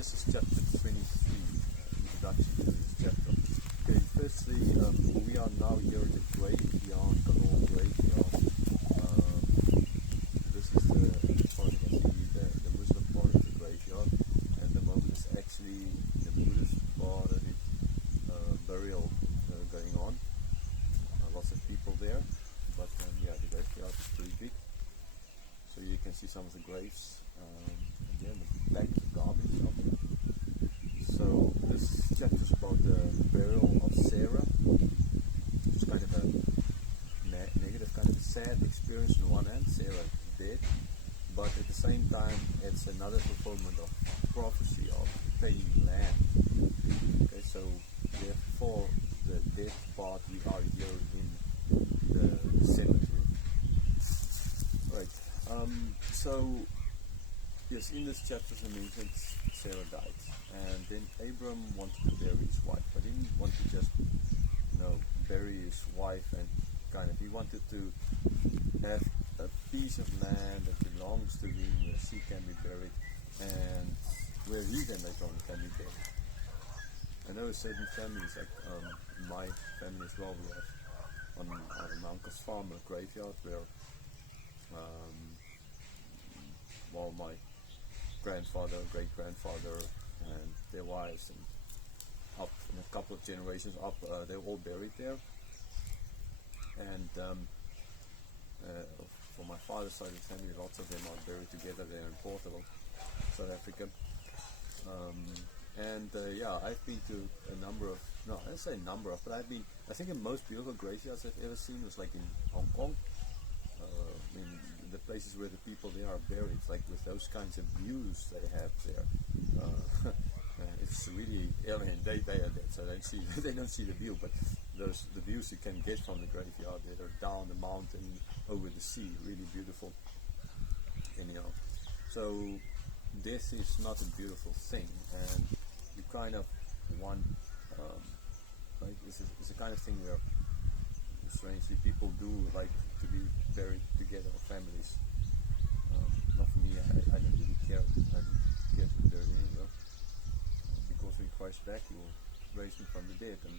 this is chapter 23, introduction to this chapter. Okay, firstly, we are now here at the graveyard, Canaan graveyard. This is as far as you can see, the Muslim part of the graveyard, and the moment is actually the Buddhist part of it, burial going on. Lots of people there, but yeah, the graveyard is pretty big. So you can see some of the graves, and then the back of the garbage up there. So this chapter is about the burial of Sarah. It's kind of a negative, kind of a sad experience on one hand. Sarah is dead, but at the same time it's another fulfillment of prophecy of taking land. Okay, so therefore the death part we are here in the cemetery. Right. So yes, in this chapter I mentioned Sarah died, and then Abram wanted to bury his wife, but he didn't want to just bury his wife, and he wanted to have a piece of land that belongs to him, where she can be buried, and where he then later on can be buried. I know certain families, like my family as well, we have on my uncle's farm a graveyard where my grandfather, great-grandfather, and their wives, and up in a couple of generations up, they're all buried there. And for my father's side of the family, lots of them are buried together there in Portugal, South Africa. Yeah, I've been to a number of, no, I don't say number of, but I think the most beautiful graveyards I've ever seen was like in Hong Kong. The places where the people there are buried, like with those kinds of views they have there. It's really alien. They are dead, so they don't see the view, but the views you can get from the graveyard that are down the mountain over the sea, really beautiful. Anyhow, so death is not a beautiful thing, and you kind of want, like it's a kind of thing where strangely people do like to be buried together, families. Not for me, I don't really care. I don't care to be buried anywhere. Because when Christ back, He will raise me from the dead, and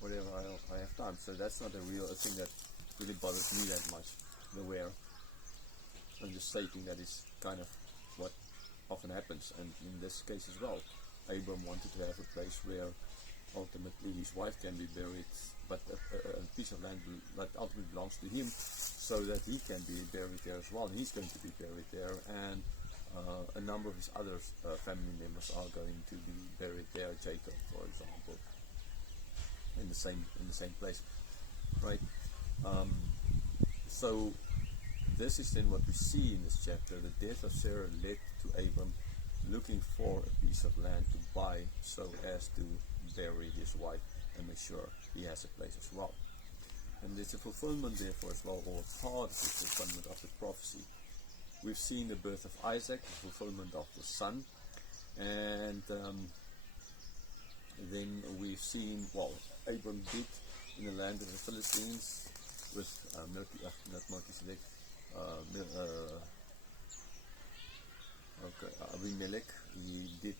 whatever I have done. So that's not a thing that really bothers me that much. Beware. I'm just stating that is kind of what often happens, and in this case as well. Abram wanted to have a place where ultimately his wife can be buried, but a piece of land that ultimately belongs to him, so that he can be buried there as well. And he's going to be buried there, and a number of his other family members are going to be buried there. Jacob, for example, in the same place, right? So this is then what we see in this chapter. The death of Sarah led to Abram looking for a piece of land to buy, so as to bury his wife and make sure he has a place as well. And there's a fulfillment therefore as well, or part of the fulfillment of the prophecy. We've seen the birth of Isaac, the fulfillment of the son, and then we've seen, Abram did in the land of the Philistines with Abimelech. He did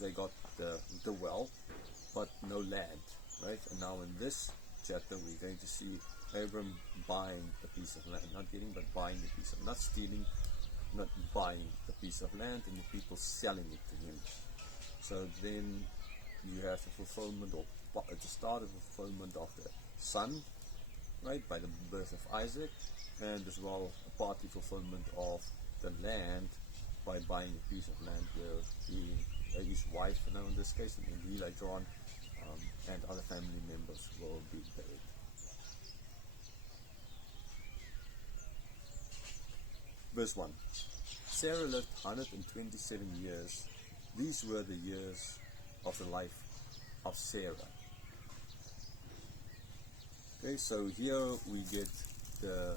they got the well, but no land, right? And now in this chapter we're going to see Abram buying a piece of land, not getting, but buying the piece of, not stealing, not buying the piece of land, and the people selling it to him. So then you have the fulfillment, or at the start of the fulfillment of the son, right, by the birth of Isaac, and as well a partly fulfillment of the land by buying a piece of land where his wife, now in this case, and he later on, and other family members will be buried. Verse 1. Sarah lived 127 years. These were the years of the life of Sarah. Okay, so here we get the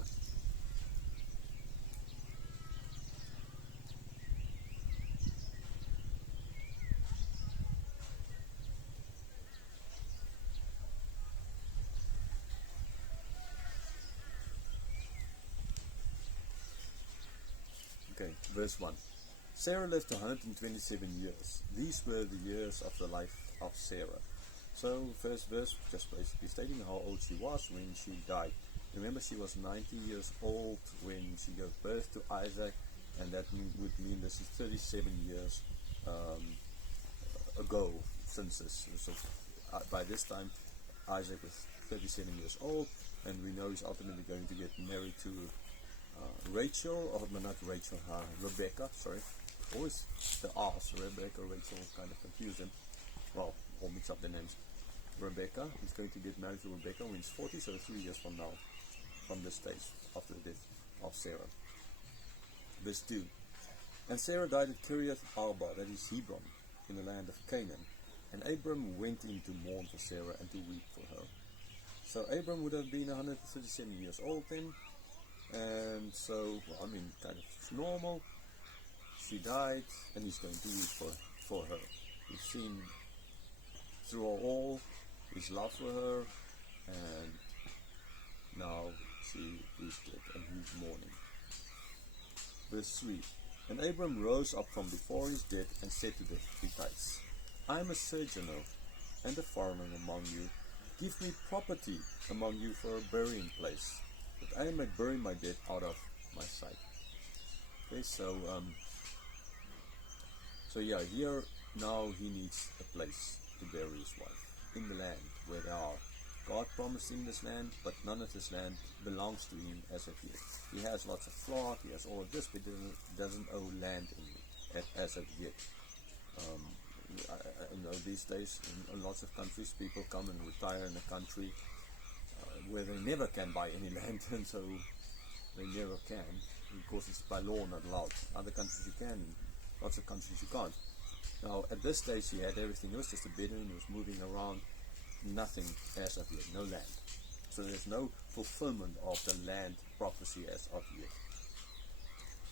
verse 1. Sarah lived 127 years. These were the years of the life of Sarah. So, first verse, just basically stating how old she was when she died. Remember, she was 90 years old when she gave birth to Isaac, and that would mean this is 37 years ago since this. So, by this time, Isaac was 37 years old, and we know he's ultimately going to get married to Rachel, or not Rachel, Rebecca, sorry. Always the R's, Rebecca, Rachel, kind of confuse them. Well, all mix up the names. Rebecca, he's going to get married to Rebecca when he's 40, so 3 years from now, from this stage, after the death of Sarah. Verse 2. And Sarah died at Kiriath Arba, that is Hebron, in the land of Canaan. And Abram went in to mourn for Sarah and to weep for her. So Abram would have been 137 years old then, and so, well, I mean, kind of normal. She died, and he's going to weep for her. We've seen through all his love for her, and now she is dead, and he's mourning. Verse 3. And Abram rose up from before his death and said to the Hittites, I am a sojourner and a foreigner among you. Give me property among you for a burying place, that I may bury my dead out of my sight. Okay, so yeah, here now he needs a place to bury his wife, in the land where they are. God promised him this land, but none of this land belongs to him as of yet. He has lots of flock, he has all of this, but he doesn't owe land as of yet. I know these days in lots of countries people come and retire in a country where they never can buy any land, and so they never can, because it's by law not allowed. Other countries you can, lots of countries you can't. Now at this stage he had everything. It was just a bedroom, he was moving around, nothing as of yet, no land. So there's no fulfillment of the land prophecy as of yet.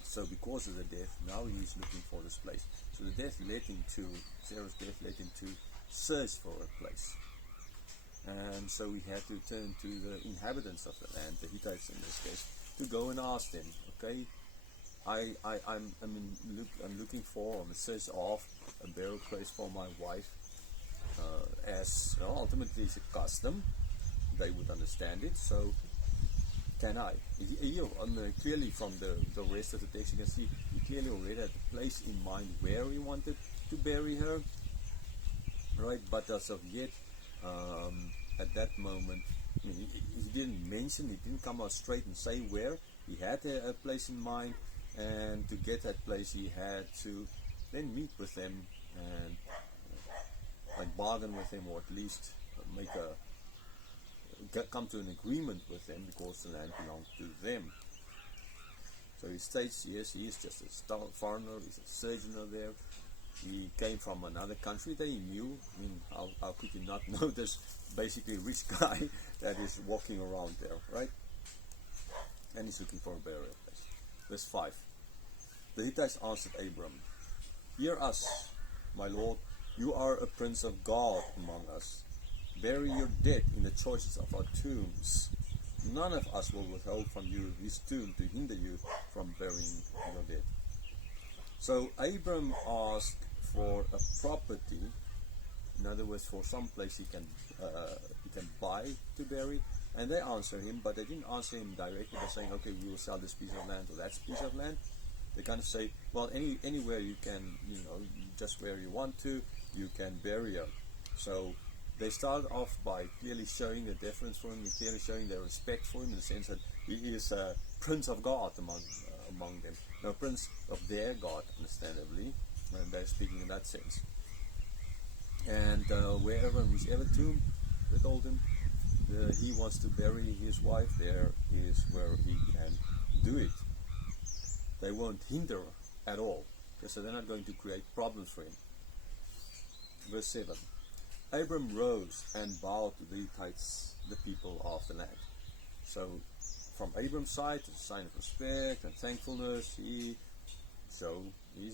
So because of the death, now he's looking for this place. So the death led him to, Sarah's death led him to search for a place. And so he had to turn to the inhabitants of the land, the Hittites in this case, to go and ask them, okay, I'm looking for, I'm in search of a burial place for my wife, as you know, ultimately it's a custom, they would understand it, so can I? Here, clearly from the rest of the text, you can see he clearly already had a place in mind where he wanted to bury her, right? But as of yet, at that moment, I mean, he didn't mention, he didn't come out straight and say where. He had a place in mind, and to get that place, he had to then meet with them and like bargain with them, or at least come to an agreement with them, because the land belonged to them. So he states, yes, he is just a foreigner, he's a sojourner there. He came from another country that he knew. I mean, how could you not know this basically rich guy that is walking around there, right? And he's looking for a burial place. Verse 5. The Hittites answered Abram, Hear us, my lord, you are a prince of God among us. Bury your dead in the choicest of our tombs. None of us will withhold from you his tomb to hinder you from burying your dead. So Abram asked for a property, in other words, for some place he can buy to bury, and they answer him, but they didn't answer him directly by saying, okay, we will sell this piece of land or that piece of land. They kind of say, well, anywhere you can, just where you want to, you can bury her. So they start off by clearly showing the deference for him, clearly showing their respect for him, in the sense that he is a prince of God among them. Now, prince of their God, understandably, and they're speaking in that sense. And wherever, in whichever tomb they told him he wants to bury his wife, there is where he can do it. They won't hinder at all, because they're not going to create problems for him. Verse 7. Abram rose and bowed to the Hittites, the people of the land. So, from Abram's side, it's a sign of respect and thankfulness. He's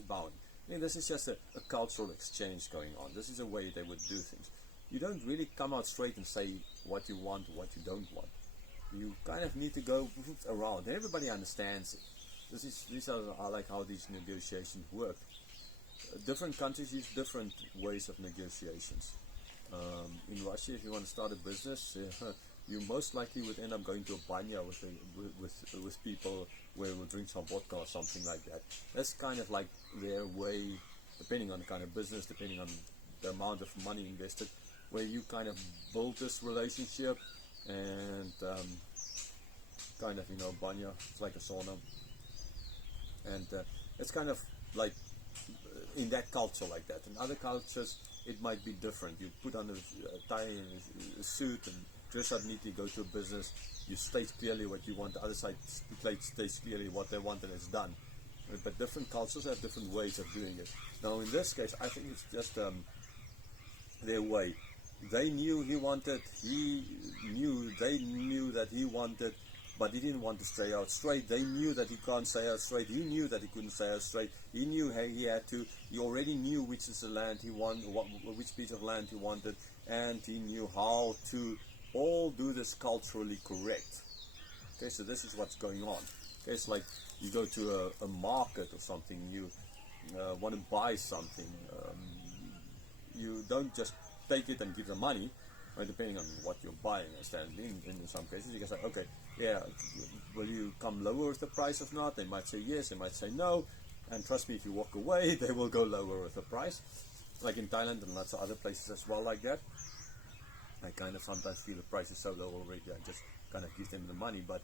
bowing. I mean, this is just a cultural exchange going on. This is a way they would do things. You don't really come out straight and say what you want or what you don't want. You kind of need to go around. Everybody understands it. these are like how these negotiations work. Different countries use different ways of negotiations. In Russia, if you want to start a business, you most likely would end up going to a banya with people where we'll drink some vodka or something like that. That's kind of like their way, depending on the kind of business, depending on the amount of money invested, where you kind of build this relationship and kind of, banya, it's like a sauna. And it's kind of like in that culture like that. In other cultures, it might be different. You put on a tie and a suit and dress up neatly, go to a business, you state clearly what you want, the other side states clearly what they want, and it's done. But different cultures have different ways of doing it. Now in this case, I think it's just their way. They knew he wanted, they knew that he wanted, but he didn't want to stay out straight. They knew that he can't stay out straight. He knew that he couldn't stay out straight. He knew he had to. He already knew which is the land he wanted, which piece of land he wanted, and he knew how to all do this culturally correct. Okay, so this is what's going on. Okay, it's like you go to a market or something, you want to buy something. You don't just take it and give the money. Right, depending on what you're buying, in some cases you can say, okay, yeah, will you come lower with the price or not? They might say yes, they might say no, and trust me, if you walk away, they will go lower with the price, like in Thailand and lots of other places as well like that. I kind of sometimes feel the price is so low already, I just kind of give them the money, but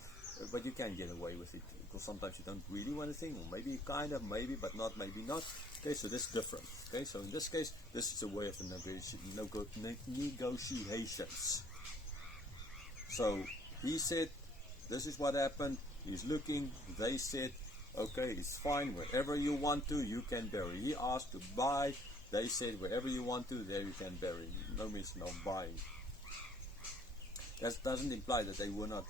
you can get away with it, because sometimes you don't really want a thing, or maybe kind of, maybe, but not, maybe not. Okay, so this is different. Okay, so in this case, this is a way of the negotiations. So he said, this is what happened, he's looking, they said, okay, it's fine, wherever you want to, you can bury. He asked to buy, they said, wherever you want to, there you can bury. No means no buying. That doesn't imply that they were not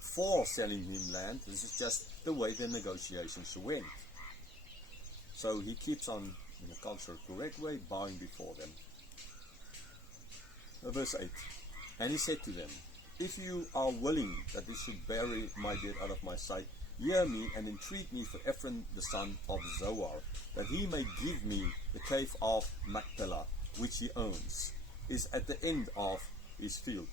for selling him land. This is just the way the negotiations went. So he keeps on, in a cultural correct way, bowing before them. Verse 8. And he said to them, if you are willing that they should bury my dead out of my sight, hear me and entreat me for Ephraim the son of Zohar, that he may give me the cave of Machpelah, which he owns, is at the end of his field.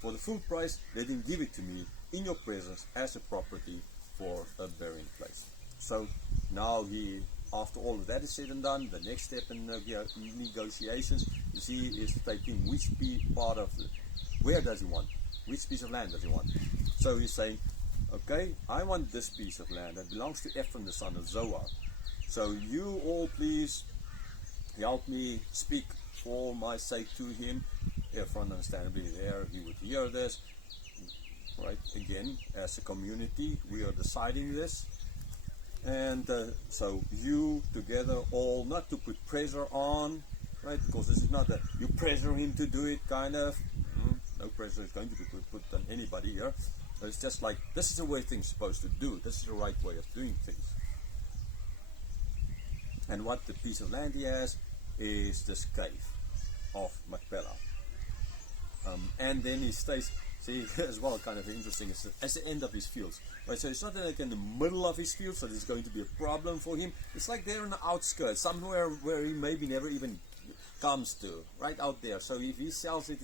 For the full price, let him give it to me in your presence as a property for a burying place. So now he, after all of that is said and done, the next step in negotiations, you see, is taking which part of where does he want, which piece of land does he want. So he's saying, okay, I want this piece of land that belongs to Ephraim the son of Zohar. So you all please help me speak for my sake to him. Ephraim, understandably, there he would hear this. Right, again, as a community, we are deciding this. And so you together all, not to put pressure on, right, because this is not that you pressure him to do it, kind of. No pressure is going to be put on anybody here. It's just like, this is the way things are supposed to do. This is the right way of doing things. And what the piece of land he has is this cave of Machpelah. And then he stays, see, as well, kind of interesting, it's at the end of his fields. Right, so it's not like in the middle of his fields, so there's going to be a problem for him. It's like they're on the outskirts, somewhere where he maybe never even comes to, right out there. So if he sells it,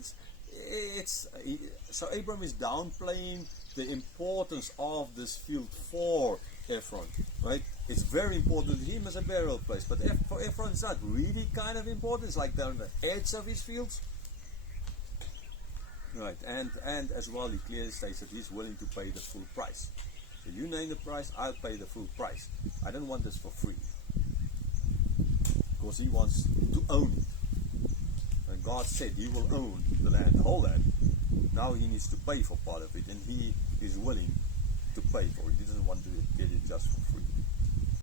so Abram is downplaying the importance of this field for Ephron, right? It's very important to him as a burial place, but for Ephron it's not really kind of important. It's like down the edge of his fields. Right, and as well he clearly states that he's willing to pay the full price. So you name the price, I'll pay the full price. I don't want this for free. Because he wants to own it. And God said he will own the land, the whole land. Now he needs to pay for part of it, and he is willing to pay for it. He doesn't want to get it just for free.